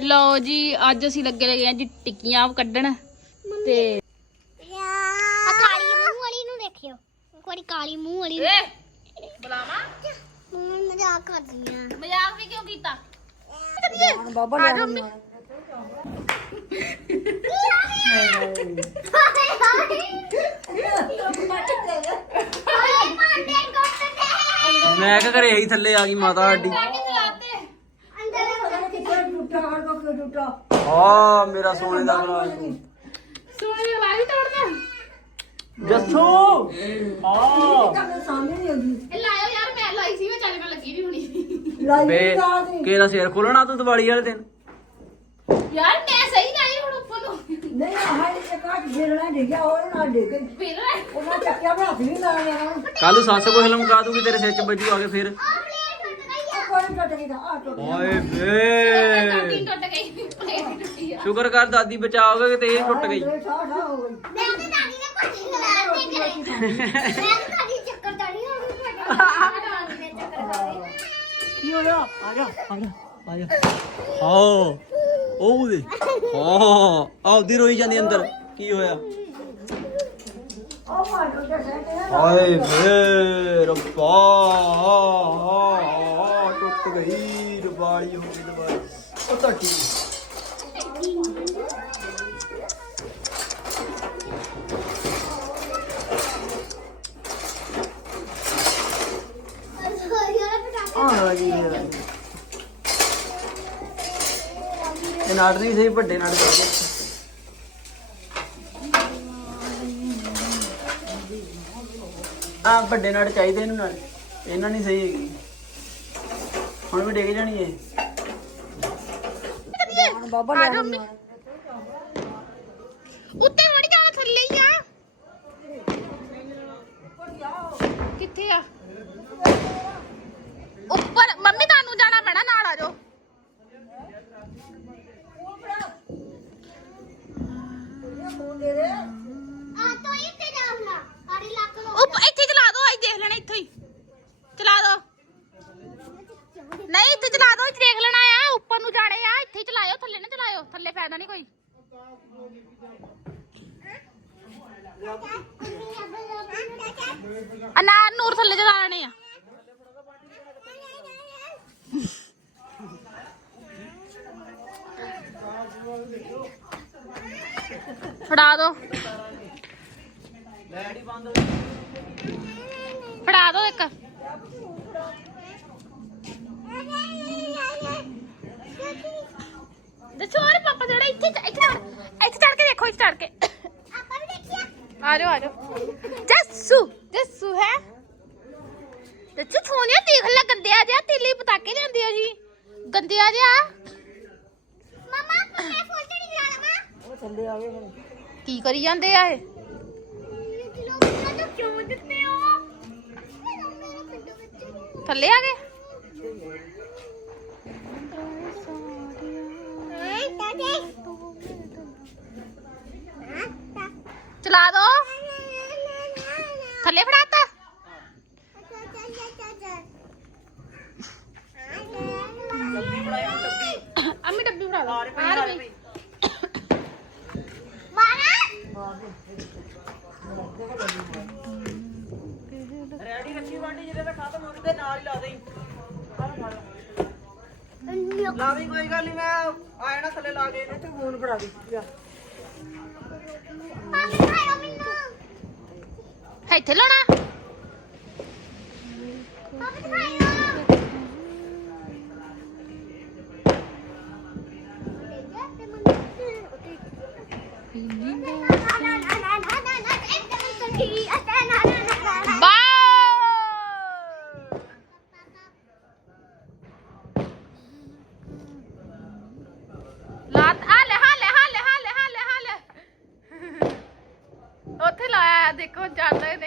ਲਓ ਜੀ ਅੱਜ ਅਸੀਂ ਲੱਗੇ ਲਗੇ ਆ ਜੀ ਟਿੱਕੀਆਂ ਕੱਢਣ ਤੇ ਆ ਕਾਲੀ ਮੂੰਹ ਵਾਲੀ ਨੂੰ ਦੇਖਿਓ। ਇੱਕ ਵਾਰੀ ਕਾਲੀ ਮੂੰਹ ਵਾਲੀ ਨੂੰ। ਏ ਬੁਲਾਵਾ? ਮੈਂ ਮਜ਼ਾਕ ਕਰਦੀ ਆ ਮਜ਼ਾਕ ਵੀ ਕਿਉਂ ਕੀਤਾ? ਹੁਣ ਬਾਬਾ ਲੈ ਆਉਂਦੀ ਮੈਂ ਕਿਹਾ ਘਰੇ ਹੀ ਥੱਲੇ ਆ ਗਈ ਮਾਤਾ ਸਾਡੀ ਟੁੱਟਾ ਹਰ ਆ ਮੇਰਾ ਸੋਨੇ ਦਾ ਗਲਾਸ ਸੋਨੇ ਦਾ ਲਾਈ ਤੋੜਨਾ। ਜੱਸੂ! ਆ ਤਾਂ ਸਾਹਮਣੇ ਨਹੀਂ ਆਉਂਦੀ। ਇਹ ਲਾਇਓ ਯਾਰ ਮੈਂ ਲਾਈ ਸੀ ਮੈਂ ਚੱਲ ਮੈਂ ਲੱਗੀ ਨਹੀਂ ਹੋਣੀ। ਲਾਈ ਬੇ ਨਹੀਂ ਤਾਂ ਨਹੀਂ ਕਿਹਦਾ ਸਿਰ ਖੋਲਣਾ ਤੂੰ ਦੀਵਾਲੀ ਵਾਲੇ ਦਿਨ? ਯਾਰ ਮੈਂ ਸਹੀ ਲਾਈ ਹੁਣ ਉੱਪਰ ਨੂੰ। ਨਹੀਂ ਆਹ ਇਹ ਕਾਟ ਜਿਹੜਾ ਡਿੱਗਿਆ ਉਹ ਨਾਲ ਡਿੱਗ ਗਈ। ਫਿਰ ਉਹਨਾਂ ਚੱਕਿਆ ਬਣਾ ਵੀ ਲਾ ਲਿਆ ਹੁਣ ਕੱਲ ਸੱਸ ਕੋ ਹਿਲਮ ਕਾ ਦੂਗੀ ਤੇਰੇ ਸਿਰ 'ਚ ਵੱਜੂ ਆ ਕੇ ਫਿਰ। ਟੁੱਟ ਗਈ ਤਾਂ ਆ ਟੁੱਟ ਓਏ ਦਾਦੀ ਬੇ ਟੁੱਟ ਗਈ। ਪਲੇਟ ਟੁੱਟੀ ਆ ਸ਼ੁਕਰ ਕਰ ਦਾਦੀ ਬਚਾ ਹੋ ਗਏ ਤੇ ਇਹ ਟੁੱਟ ਗਈ ਠਾ ਠਾ ਹੋ ਗਈ। ਮੈਂ ਤਾਂ ਦਾਦੀ ਨੇ ਭੱਜੀ ਖਿਲਾ ਦੇ ਕਰੇ ਮੈਂ ਤਾਂ ਦਾਦੀ ਚੱਕਰ ਦਾੜੀ ਹੋ ਗਈ ਦਾਦੀ ਦੇ ਚੱਕਰ ਖਾਵੇ ਕੀ ਹੋਇਆ ਆ ਜਾ ਆ ਜਾ ਆ ਜਾ। ਆਓ ਉਹ ਦੇ ਹਾਂ ਆਉਦੀ ਰੋਈ ਜਾਂਦੀ ਅੰਦਰ। ਕੀ ਹੋਇਆ? ਉਹ ਮਾਰ ਟੁੱਟ ਗਿਆ ਹਾਏ ਵੇ ਰੱਬਾ। ਟੁੱਟ ਗਈ ਦਵਾਈ ਹੋ ਗਈ ਦਵਾਈ ਉਹ ਤਾਂ ਠੀਕ ਜੀ ਇਹ ਨਾੜ ਨਹੀਂ ਸਹੀ, ਵੱਡੇ ਨਾੜ ਕਰਦੇ ਆ ਵੱਡੇ ਨਾਲ ਚਾਹੀਦੇ ਇਹਨਾਂ ਨਾਲ। ਇਹਨਾਂ ਨਹੀਂ ਸਹੀ ਹੈਗੀ। ਹੁਣ ਵੀ ਡਿੱਗ ਜਾਣੀ ਏ। ਹੁਣ ਬਾਬਾ ਲੈ ਆਉਂਦੀ ਉੱਤੇ ਵੜ ਜਾਣਾ ਥੱਲੇ ਹੀ ਆ। ਕਿੱਥੇ ਆ? ਉੱਪਰ ਮੰਮੀ ਤੁਹਾਨੂੰ ਜਾਣਾ ਪੈਣਾ ਨਾਲ ਆ ਜਾਓ। ਆ ਤੋ ਇੱਥੇ ਜਾਉਣਾ ਆੜੀ ਲੱਕ ਉੱਪ ਇੱਥੇ ਚਲਾ ਦੋ ਅੱਜ ਦੇਖ ਲੈਣਾ ਇੱਥੇ ਹੀ ਚਲਾ ਦੋ ਨਹੀਂ ਇੱਥੇ ਦੇਖ ਲੈਣਾ ਆ, ਉੱਪਰ ਨੂੰ ਜਾਣੇ ਆ, ਇੱਥੇ ਹੀ ਚਲਾਇਓ, ਥੱਲੇ ਨਾ ਚਲਾਇਓ, ਥੱਲੇ ਫਾਇਦਾ ਨਹੀਂ ਕੋਈ। ਅਨਾਰ ਨੂਰ ਥੱਲੇ ਚਲਾ ਲੈਣੇ ਆ। ਫੜਾ ਦੋ। ਫੜਾ ਦੋ ਇੱਕ। ਦੱਸੋ ਅਰੇ ਪਾਪਾ ਜਿਹੜਾ ਇੱਥੇ ਚ- ਇੱਥੇ ਚੜ੍ਹ- ਇੱਥੇ ਚੜ ਕੇ ਦੇਖੋ ਇੱਥੇ ਚੜ ਕੇ ਆਪਾਂ ਵੀ ਦੇਖਿਆ ਆ ਜਾਓ ਆ ਜਾਓ ਜੱਸੂ ਜੱਸੂ ਹੈ ਜੱਸੂ ਛੋਨੀਆ ਦੇਖ ਲੈ ਗੰਦਿਆ ਜਿਹਾ ਤੀਲੀ ਪਤਾਕੇ ਜਾਂਦੇ ਆ ਜੀ ਗੰਦਿਆ ਜਿਹਾ ਮਮਾ ਮੈਂ ਫੁੱਲ ਚੜੀ ਜਾਣਾ ਮਾ ਉਹ ਥੱਲੇ ਆ ਗਏ ਹੁਣ ਕੀ ਕਰੀ ਜਾਂਦੇ ਆ ਇਹ ਕਿਲੋ ਕਿਲੋ ਕਿਉਂ ਦਿੱਤੇ ਹੋ ਮੇਰੇ ਪਿੰਡ ਵਿੱਚ ਥੱਲੇ ਆ ਗਏ ਚਲਾ ਦੋ ਥੱਲੇ ਫੜਾਤਾ ਅੰਮੀ ਡੱਬੀ ਫੜਾ ਦੋ ਆ ਰਹੀ ਰੈਡੀ ਰੱਖੀ ਵਾਂਡੀ ਜਿਹਦੇ ਦਾ ਖਤਮ ਹੋ ਤੇ ਨਾਲ ਹੀ ਲਾ ਦੇਈ ਲਾ ਦੇਈ ਕੋਈ ਗੱਲ ਨਹੀਂ ਮੈਂ ਥੱਲੇ ਲਾ ਕੇ ਤੇ ਫੋਨ ਫੜਾ ਦੇ ਜਾ ਇੱਥੇ ਲਾਉਣਾ? ਬਾਓ ਲਾਤ ਆ ਲੈ ਹਾਂ ਲੈ ਹਾਂ ਲੈ ਹਾਂ ਲੈ ਹਾਂ ਲੈ ਹਾਂ ਲੈ ਉੱਥੇ ਲਾਇਆ ਦੇਖੋ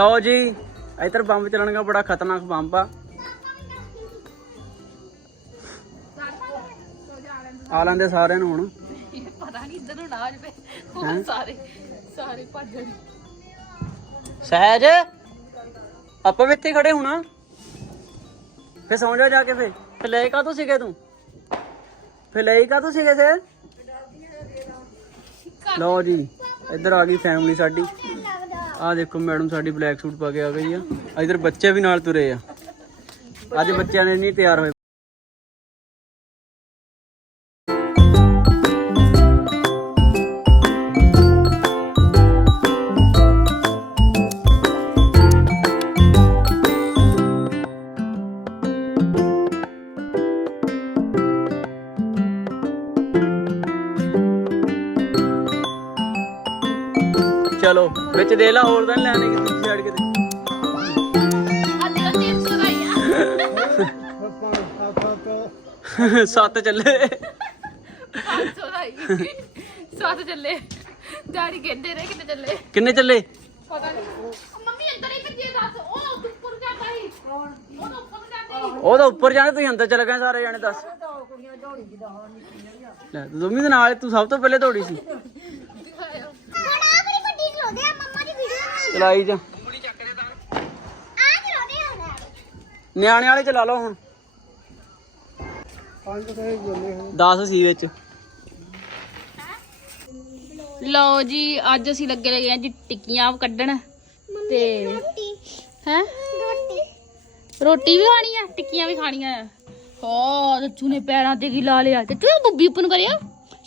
ਲਓ ਜੀ ਇਧਰ ਬੰਬ ਚੱਲਣਗਾ ਬੜਾ ਖਤਰਨਾਕ ਬੰਬ ਆ। ਆ ਲੈਂਦੇ ਸਾਰਿਆਂ ਨੂੰ ਹੁਣ। ਪਤਾ ਨਹੀਂ ਇੱਧਰ ਨੂੰ ਨਾ ਆ ਜਵੇ ਹੁਣ ਸਾਰੇ ਸਾਰੇ ਭੱਜਣ। ਸਹਿਜ ਆਪਾਂ ਵੀ ਇੱਥੇ ਖੜੇ ਹੋਣਾ। ਫੇ ਸੌਂ ਜਾ ਜਾ ਕੇ ਫੇ ਫੇ ਲੈ ਕਾ ਤੂੰ ਸੀਗੇ ਤੂੰ? ਫੇ ਲੈ ਕਾ ਤੂੰ ਸੀਗੇ ਸੇ ਲਓ ਜੀ ਇੱਧਰ ਆ ਗਈ ਫੈਮਿਲੀ ਸਾਡੀ। ਆ ਦੇਖੋ ਮੈਡਮ ਸਾਡੀ ਬਲੈਕ ਸੂਟ ਪਾ ਕੇ ਆ ਗਈ ਆ। ਇਧਰ ਬੱਚੇ ਵੀ ਨਾਲ ਤੁਰੇ ਆ। ਅੱਜ ਬੱਚਿਆਂ ਨੇ ਨਹੀਂ ਤਿਆਰ ਹੋਏ। ਚਲੋ, ਵਿੱਚ ਦੇ ਲਾ, ਹੋਰ ਤਾਂ ਨੀ ਲੈਣੇ ਕਿ ਤੁਸੀਂ ਛੱਡ ਕੇ ਤੇ ਅੱਜ ਦਾ 300 ਦਾ ਹੀ ਆ ਸੱਤ ਚੱਲੇ। 500 ਚੱਲੇ ਡੈਡੀ ਕਹਿੰਦੇ ਰਹੇ ਕਿਤੇ ਚੱਲੇ ਕਿੰਨੇ ਚੱਲੇ? ਪਤਾ ਨਹੀਂ ਮੰਮੀ ਅੰਦਰ ਹੀ ਭੱਜੇ ਦੱਸ ਉਹ ਉੱਪਰ ਜਾਂਦਾ ਸੀ ਕੌਣ ਉਹ ਉੱਪਰ ਜਾਂਦਾ ਸੀ ਉਹ ਤਾਂ ਉੱਪਰ ਜਾਣੇ, ਤੁਸੀਂ ਅੰਦਰ ਚਲੇ ਗਏ ਸਾਰੇ ਜਾਣੇ, ਦੱਸ। ਲੈ, ਤੂੰ ਦੋਵੇਂ ਦੇ ਨਾਲ, ਤੂੰ ਸਭ ਤੋਂ ਪਹਿਲੇ ਦੌੜੀ ਸੀ। ਚਲਾਈ ਜਾ। ਨਿਆਣੇ ਵਾਲੇ ਚਲਾ ਲਓ ਹੁਣ। 10 ਸੀ ਵਿੱਚ। ਲਓ ਜੀ ਅੱਜ ਅਸੀਂ ਲੱਗੇ ਲਗੇ ਆ ਜੀ ਟਿੱਕੀਆਂ ਕੱਢਣ ਤੇ ਹੈ? ਰੋਟੀ। ਰੋਟੀ ਵੀ ਖਾਣੀ ਆ ਟਿੱਕੀਆਂ ਵੀ ਖਾਣੀਆਂ ਆ। ਹਾਂ ਦੱਚੂ ਨੇ ਪੈਰਾਂ ਤੇ ਕੀ ਲਾ ਲਿਆ। ਤੇ ਤੂੰ ਬੁੱਬੀ ਉੱਪਰ ਕਰਿਆ?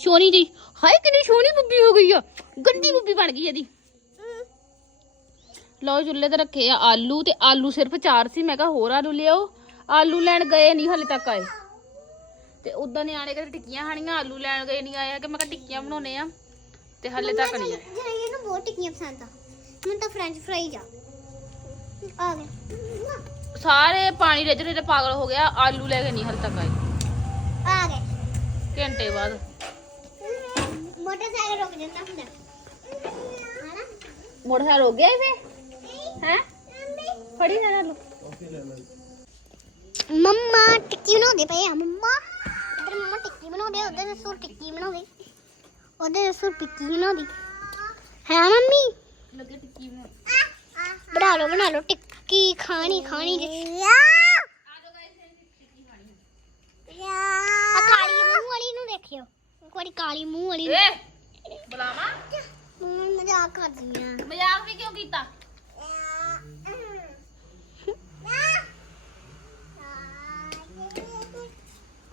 ਸੋਹਣੀ ਜੀ ਹਾਏ ਕਿੰਨੀ ਸੋਹਣੀ ਬੁੱਬੀ ਹੋ ਗਈ ਆ। ਗੰਦੀ ਬੁੱਬੀ ਬਣ ਗਈ ਇਹਦੀ। ਲਓ ਚੁੱਲ੍ਹੇ ਤੇ ਰੱਖੇ ਆ ਆਲੂ ਤੇ ਆਲੂ ਸਿਰਫ ਚਾਰ ਸੀ ਮੈਂ ਕਿਹਾ ਹੋਰ ਆਲੂ ਲਿਆਓ। ਆਲੂ ਲੈਣ ਗਏ ਨਹੀਂ ਹਲੇ ਤੱਕ ਆਏ। ਤੇ ਉਦਾਂ ਨਿਆਣੇ ਕਹਿੰਦੇ ਟਿੱਕੀਆਂ ਖਾਣੀਆਂ ਆਲੂ ਲੈਣ ਗਏ ਨਹੀਂ ਆਏ ਕਿ ਮੈਂ ਕਿਹਾ ਟਿੱਕੀਆਂ ਬਣਾਉਣੇ ਆ ਤੇ ਹਲੇ ਤੱਕ ਨਹੀਂ ਆਏ। ਜਿਹੜਾ ਇਹਨੂੰ ਬਹੁਤ ਟਿੱਕੀਆਂ ਪਸੰਦ ਆ। ਮੈਨੂੰ ਤਾਂ ਫ੍ਰੈਂਚ ਫਰਾਈਜ਼ ਆ ਆ ਗਏ। ਸਾਰੇ ਪਾਣੀ ਰਿੱਝ ਰਿੱਝ ਪਾਗਲ ਹੋ ਗਿਆ ਆਲੂ ਲੈ ਕੇ ਨਹੀਂ ਹਲੇ ਤੱਕ ਆਏ। ਆ ਗਏ। ਘੰਟੇ ਬਾਅਦ। ਮੋਟਰਸਾਈਕਲ ਰੁਕ ਜਾਂਦਾ ਹੁੰਦਾ। ਹਨਾ ਮੋਟਰਸਾਈਕਲ ਹੋ ਗਿਆ ਫੇ ਹੈ? ਫੜੀ ਨਾ ਲੋ ਮੰਮਾ ਟਿੱਕੀ ਬਣਾਉਂਦੇ ਪਏ ਆ ਮੰਮਾ। ਇਧਰ ਮੰਮਾ ਟਿੱਕੀ ਬਣਾਉਂਦੇ ਉਧਰ ਸੂਰ ਟਿੱਕੀ ਬਣਾਉਂਦੇ। ਉਧਰ ਸੂਰ ਟਿੱਕੀ ਬਣਾਉਂਦੀ। ਹੈ ਮੰਮੀ? ਲੱਗੇ ਟਿੱਕੀ ਬਣਾ ਬਣਾ ਲਓ ਬਣਾ ਲਓ ਟਿੱਕੀ ਖਾਣੀ ਖਾਣੀ ਜੀ। ਆ ਕਾਲੀ ਮੂੰਹ ਵਾਲੀ ਨੂੰ ਦੇਖਿਓ। ਇੱਕ ਵਾਰੀ ਕਾਲੀ ਮੂੰਹ ਵਾਲੀ ਨੂੰ। ਏ ਬੁਲਾਵਾ? ਮਜ਼ਾਕ ਕਰਦੀ ਆ। ਮਜ਼ਾਕ ਵੀ ਕਿਉਂ ਕੀਤਾ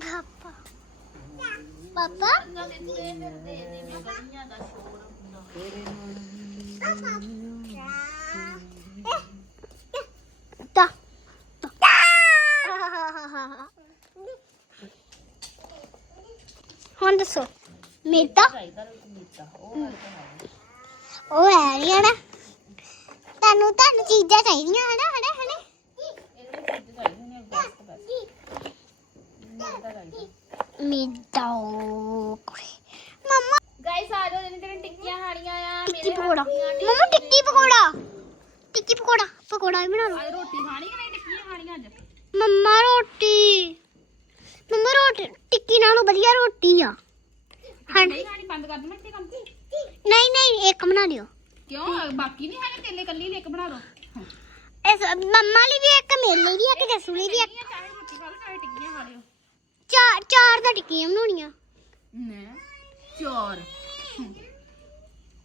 ਪਾਪਾ ਪਾਪਾ? ਤਾ। ਹੁਣ ਦੱਸੋ ਮੇਤਾ? ਉਹ ਹੈ ਨਹੀਂ ਹਨਾ? ਤੁਹਾਨੂੰ ਤੁਹਾਨੂੰ ਚੀਜ਼ਾਂ ਚਾਹੀਦੀਆਂ ਹਨਾ ਹਨਾ ਹਨਾ? ਮੇਤਾ ਮਮਾ ਗਾਇਸ ਆ ਜਾਓ ਜਿਹਨੇ ਜਿਹਨੇ ਟਿੱਕੀਆਂ ਖਾਣੀਆਂ ਆ ਟਿੱਕੀ ਪਕੌੜਾ। ਮਮਾ ਟਿੱਕੀ ਪਕੌੜਾ। ਟਿੱਕੀ ਪਕੌੜਾ ਪਕੌੜਾ ਵੀ ਬਣਾ ਲਓ। ਅੱਜ ਰੋਟੀ ਖਾਣੀ ਕਿ ਨਹੀਂ? ਟਿੱਕੀਆਂ ਖਾਣੀਆਂ ਅੱਜ। ਮੰਮਾ ਰੋਟੀ। ਮੰਮਾ ਰੋਟੀ ਟਿੱਕੀ ਨਾਲੋਂ ਵਧੀਆ ਰੋਟੀ ਆ। ਹਾਂ। ਨਹੀਂ ਖਾਣੀ ਬੰਦ ਕਰ ਦਵਾਂ ਤੇ ਕੰਮ ਨਹੀਂ ਨਹੀਂ ਇੱਕ ਬਣਾ ਦਿਓ ਕਿਉਂ? ਬਾਕੀ ਨਹੀਂ ਹੈਗੇ ਤੇਲੇ ਕੱਲੀ ਲਈ ਇੱਕ ਬਣਾ ਦੋ ਇਸ ਮੰਮਾ ਲਈ ਵੀ ਇੱਕ ਮੇਰੇ ਲਈ ਵੀ ਇੱਕ ਜਸੂ ਲਈ ਵੀ ਇੱਕ। ਚਾਹੇ ਰੋਟੀ ਖਾ ਲਓ ਚਾਹੇ ਟਿੱਕੀਆਂ ਖਾ ਲਿਓ। ਚਾਰ ਚਾਰ ਤਾਂ ਟਿੱਕੀਆਂ ਬਣਾਉਣੀਆਂ। ਨੇ ਚੋਰ।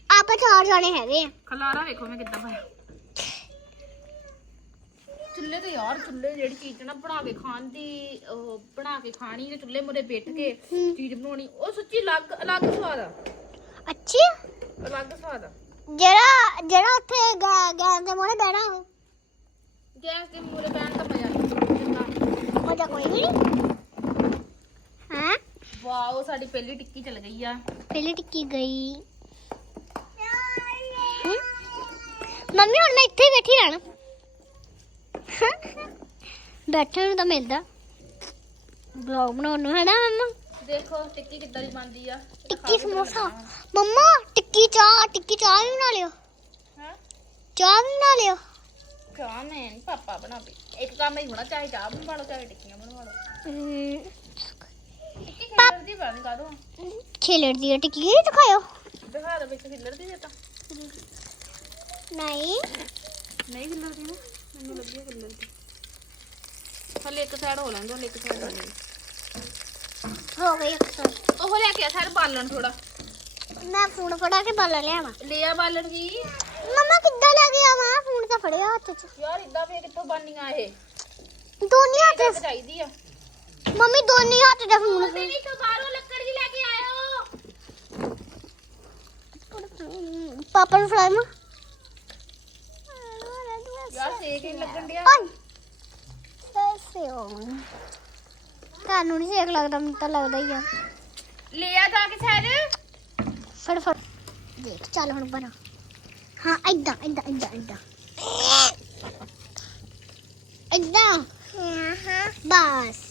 ਆਪਾਂ ਚਾਰ ਜਾਣੇ ਹੈਗੇ ਆ। ਖਲਾਰਾ ਵੇਖੋ ਮੈਂ ਕਿੱਦਾਂ ਪਾਇਆ। ਚੁੱਲ੍ਹੇ ਤੇ ਯਾਰ ਚੁੱਲ੍ਹੇ ਜਿਹੜੀ ਚੀਜ਼ ਨਾ ਬਣਾ ਕੇ ਖਾਣ ਦੀ ਉਹ ਬਣਾ ਕੇ ਖਾਣੀ ਤੇ ਚੁੱਲ੍ਹੇ ਮੁਰੇ ਬੈਠ ਕੇ ਚੀਜ਼ ਬਣਾਉਣੀ ਉਹ ਸੱਚੀ ਅਲੱਗ ਅਲੱਗ ਸਵਾਦ ਆ। ਅੱਛੀ? ਅਲੱਗ ਸਵਾਦ ਆ। ਜਿਹੜਾ ਜਿਹੜਾ ਉੱਥੇ ਗੈਸ ਦੇ ਮੋੜੇ ਬਹਿਣਾ ਉਹ। ਗੈਸ ਦੇ ਮੂਰੇ ਬੈਠਣ ਦਾ ਮਜ਼ਾ ਨਹੀਂ ਮਜ਼ਾ ਕੋਈ ਨਹੀਂ। ਵਾਓ ਸਾਡੀ ਪਹਿਲੀ ਟਿੱਕੀ ਚਲ ਗਈ ਆ। ਪਹਿਲੇ ਟਿੱਕੀ ਗਈ। ਹਮ? ਮੰਮੀ ਹੁਣ ਮੈਂ ਇੱਥੇ ਹੀ ਬੈਠੀ ਰਹਿਣਾ। ਬੈਠਣ ਨੂੰ ਤਾਂ ਮਿਲਦਾ। ਬਲੌਗ ਬਣਾਉਣ ਨੂੰ ਹੈ ਨਾ ਮੰਮਾ? ਦੇਖੋ ਟਿੱਕੀ ਕਿੱਦਾਂ ਦੀ ਬਣਦੀ ਆ। ਟਿੱਕੀ ਸਮੋਸਾ। ਮੰਮਾ ਟਿੱਕੀ ਚਾਹ ਟਿੱਕੀ ਚਾਹ ਵੀ ਬਣਾ ਲਿਓ। ਹੈ? ਚਾਹ ਵੀ ਬਣਾ ਲਿਓ। ਚਾਹ ਮੈਂ ਨੀ ਪਾਪਾ ਬਣਾਵੇ ਇੱਕ ਕੰਮ ਹੀ ਹੋਣਾ ਚਾਹੇ ਚਾਹ ਬਣਾ ਲਓ ਚਾਹੇ ਟਿੱਕੀਆਂ ਬਣਵਾ ਲਓ। ਖਿਲਰ ਦੀ ਬਣ ਕਾ ਦੋ ਖੇਲੜ ਦੀ ਟਿੱਕੀ ਦਿਖਾਓ ਦਿਖਾ ਦੇ ਵਿੱਚ ਖਿਲਰ ਦੀ ਜੇ ਤਾਂ ਨਹੀਂ ਨਹੀਂ ਖਿਲਰ ਦੀ ਨਾ ਮੈਨੂੰ ਲੱਗੀ ਖਿਲਰ ਦੀ ਹਲੇ ਇੱਕ ਸਾਈਡ ਹੋ ਲੈਂਦਾ ਹਲੇ ਇੱਕ ਸਾਈਡ ਹੋ ਲੈਂਦਾ ਹੋ ਗਈ ਅਕਸਰ ਉਹ ਲੈ ਕੇ ਆ ਸਾਈਡ ਬਾਲਣ ਥੋੜਾ ਮੈਂ ਫੋਨ ਫੜਾ ਕੇ ਬਾਲਾ ਲਿਆਵਾਂ ਲਿਆ ਬਾਲਣ ਜੀ ਮਮਾ ਕਿੱਦਾਂ ਲੈ ਕੇ ਆਵਾਂ ਫੋਨ ਤਾਂ ਫੜਿਆ ਹੱਥ 'ਚ ਯਾਰ ਇਦਾਂ ਫੇਰ ਕਿੱਥੋਂ ਬਣਨੀਆਂ ਇਹ ਦੋਨੀ ਹੱਥ ਇੱਕ ਚਾਹੀਦੀ ਆ ਮੰਮੀ ਦੋਨੀ ਹੱਥ ਦਾ ਫੋਨ ਤੇ ਵੀ ਤੋਂ ਬਾਹਰੋਂ ਲੱਕੜ ਜੀ ਲੈ ਕੇ ਆਇਓ। ਪਾਪਾ ਨੂੰ ਫੜਾਵਾਂ ਯਾਰ ਸੇਕ ਲੱਗਣ ਡਿਆ। ਤੁਹਾਨੂੰ ਨਹੀਂ ਸੇਕ ਲੱਗਦਾ ਮੈਨੂੰ ਤਾਂ ਲੱਗਦਾ ਹੀ ਆ। ਲਿਆ ਜਾ ਕੇ ਫੜ ਫੜ। ਦੇਖ ਚੱਲ ਹੁਣ ਬਣਾ। ਹਾਂ ਏਦਾਂ ਏਦਾਂ ਏਦਾਂ ਏਦਾਂ। ਏਦਾਂ। ਹਾਂ ਹਾਂ। ਬਸ।